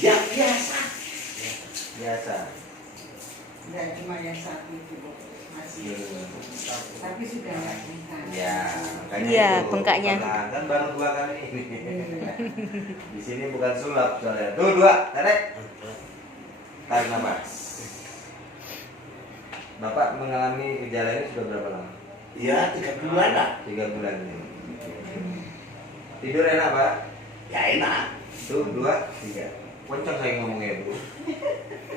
Ya biasa. Biasa. Enggak cuma yang satu itu Bu. Masih. Tapi sudah nggak bengkak. Ya, makanya Iya, itu. bengkaknya. Kan baru 2 kali ini. Di sini bukan sulap soalnya. Tuh 2, tarik. Tarik nafas. Bapak mengalami gejala ini sudah berapa lama? Ya 3 bulan lah. 3 bulan ini. Tidur enak Pak? Ya enak. Tuh 2, 3. Kencang saya ngomongnya Bu.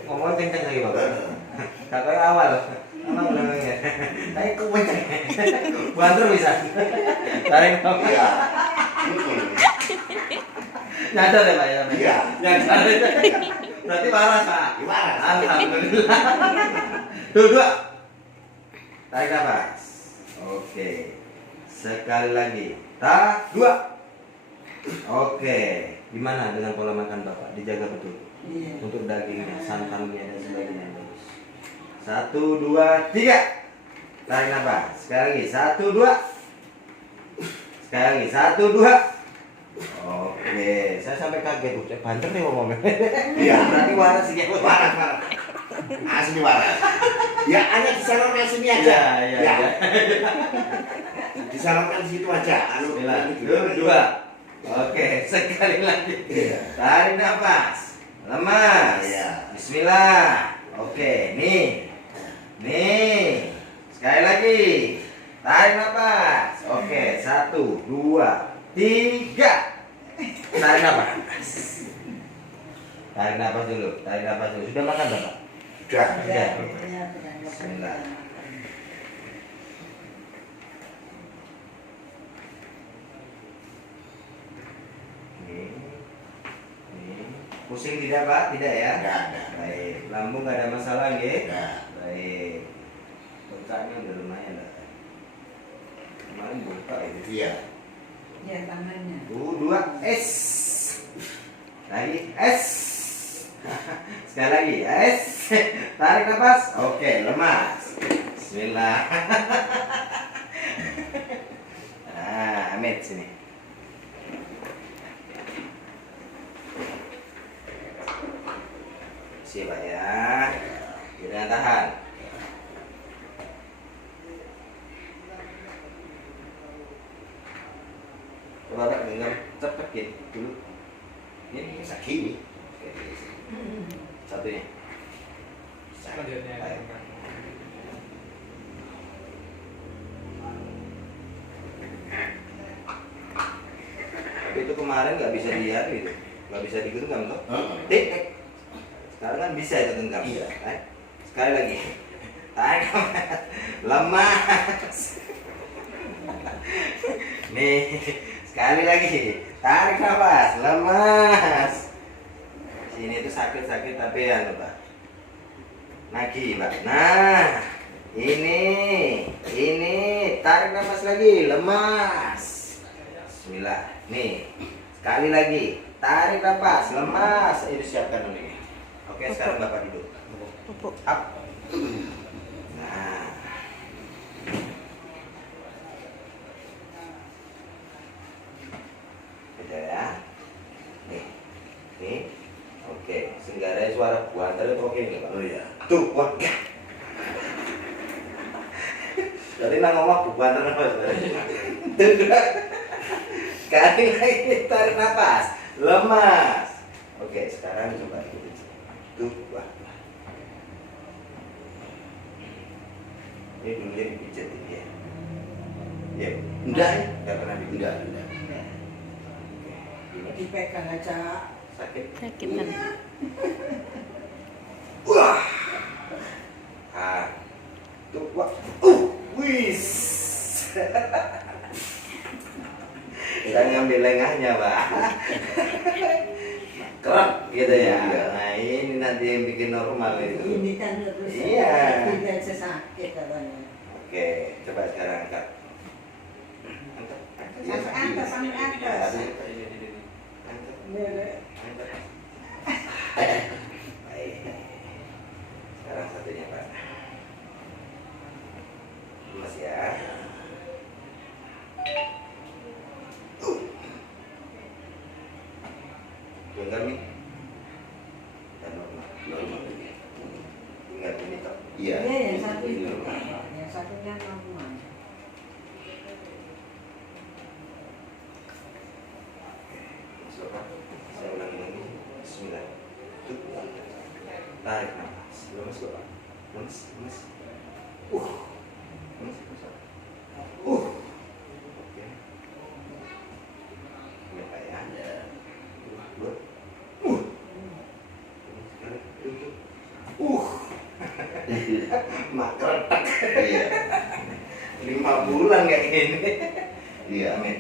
Ngomongnya kencang saya Bapak. Kakak awal. Emang ngomongnya. Tapi kencang. Bantu bisa. Tarik nafas. Iya. Nyadar ya Pak ya? Iya. Nyadar. Berarti waras Pak. Gimana? Alhamdulillah. Tuh 2. Tarik nafas. Oke. Sekali lagi. 2. Oke. Gimana dengan pola makan Bapak? Dijaga betul. Iya. Untuk dagingnya, santannya dan sebagainya bagus. 1, 2, 3. Tarik nafas. Sekali lagi. 1, 2. Sekali lagi. 1, 2. Oke. Saya sampai kaget. Saya banter nih ngomongnya. Iya. Berarti waras sih ya. Waras. Asli waras. Ya hanya disalurkan sini aja. Iya. Ya. Disalurkan di situ aja. Bismillah. 2. Oke, sekali lagi. Iya. Tarik nafas. Lemas. Iya. Bismillah. Oke, nih. Nih. Sekali lagi. Tarik nafas. Oke, 1, 2, 3. Tarik nafas. Tarik nafas dulu. Tarik nafas dulu. Sudah makan Bapak? Sudah. Sudah. Iya, Bismillah. Pusing tidak Pak? Tidak ya? Enggak ada. Baik. Lambung nggak ada masalah nggih? Enggak. Baik. Bengkaknya udah lumayan lah. Kemarin bengkak itu. Iya. Ya tangannya. 2 S. Lagi S. Sekali lagi S. Tarik nafas. Oke, lemas. Bismillah. Nah, Amit sini. Siap ya. Kita tahan. Coba Pak genggam cepet gitu dulu. Ini Segini. Oke. Satunya. Selanjutnya Baik. Tapi itu kemarin nggak bisa dilihat gitu, nggak bisa digenggam toh? Tik, tik. Sekarang kan bisa itu genggam. Iya. Baik. Sekali lagi. Tarik. Lemas. Nih, sekali lagi. Tarik nafas, lemas. Sini itu sakit-sakit tapi ya Pak. Lagi Pak. Nah, ini tarik nafas lagi, lemas. Bismillah. Nih, sekali lagi. Tarik nafas, lemas. Itu siapkan dulu ini. Oke, sekarang Bapak duduk. Pupuk. Up. Nah. Beda ya. Nih. Oke, sehingga suara buantar itu oke nggak Pak? Oh iya. Tuh, wah. Tadi nang ngomong buantar apa sebenarnya? Tuh. Sekali lagi tarik nafas, lemas. Oke, sekarang coba gitu. Tuh, wah. Ini dulunya dipijat ini ya. Ya, enggak pernah dipijat. Enggak. Ini Dipegang aja. sakit. Sakit kan? Wah. Ah. Tuh, wah. Wis. Kita ngambil lengahnya, Pak. Kerap gitu ya. Nah, ini nanti yang bikin normal itu. Ini kan terus Iya. tidak sakit katanya. Oke, coba sekarang angkat. Angkat. Sampai atas, sampai atas. Angkat. Melek. Baik. Sekarang satunya Pak. Mas ya. Genggam nih. Dan normal. Normal. Tinggal ini toh. Iya. Iya, yang satu Ini itu. normal. Yang satunya normal. Masuk Pak. Saya ulangi lagi. Bismillah. Tarik nafas. Lemes Pak. Lemes, lemes. Lemes, lemes. Oke. Ya Pak ya. Dua. Sekali. Tutup. Makretak. Iya. 5 bulan kayak gini. Iya. Amin.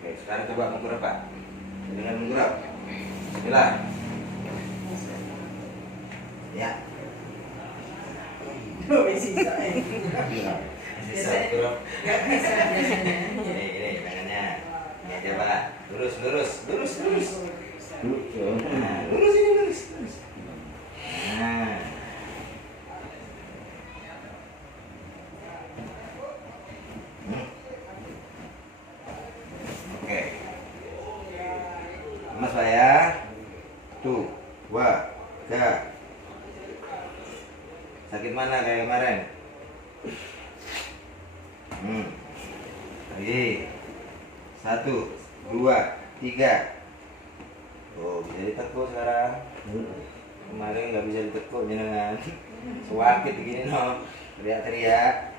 Oke, sekarang coba mengurap Pak. Dengan mengurap. Bismillah. Ya. Tuh, sisa. Iya. Sisa mengurap. Gak bisa biasanya. Ini tangannya. Ini aja Pak. Lurus, lurus, lurus, lurus. Nah, lurus ini, lurus, lurus. Nah. Oke. Mas Pak ya. Tuh, 2, 3. Sakit mana kayak kemarin? Lagi. 1, 2, 3. Oh, bisa ditekuk sekarang. Kemarin nggak bisa ditekuk jenengan. Sewakit begini no. Teriak-teriak.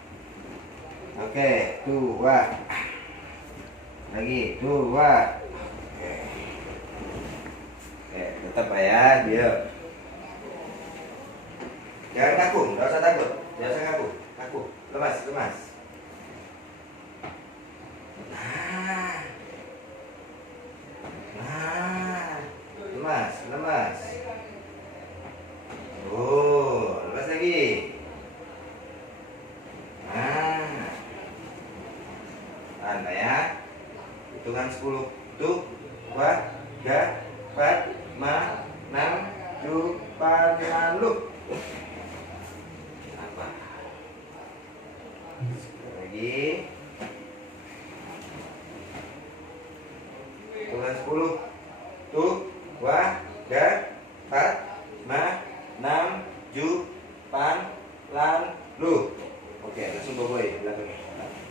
Oke, 2. Lagi, 2. Oke, tetap Pak ya, diam. Jangan kaku, nggak usah takut. Jangan usah kaku, kaku. Lemas, lemas. Nah, lemas, lemas. Oh, lemas lagi. Nah, tahan Pak ya. Hitungan 10. 1, 2, 3, 4, 5, 6, 7, 8, 9, apa? Lagi. Hitungan 10. 1, 2, 3, 4, 5, 6, 7, 8, 9. Oke, langsung bawa belakangnya.